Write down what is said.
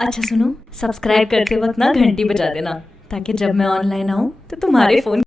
अच्छा सुनो, सब्सक्राइब करते वक्त ना घंटी बजा देना, ताकि जब मैं ऑनलाइन आऊँ तो तुम्हारे फोन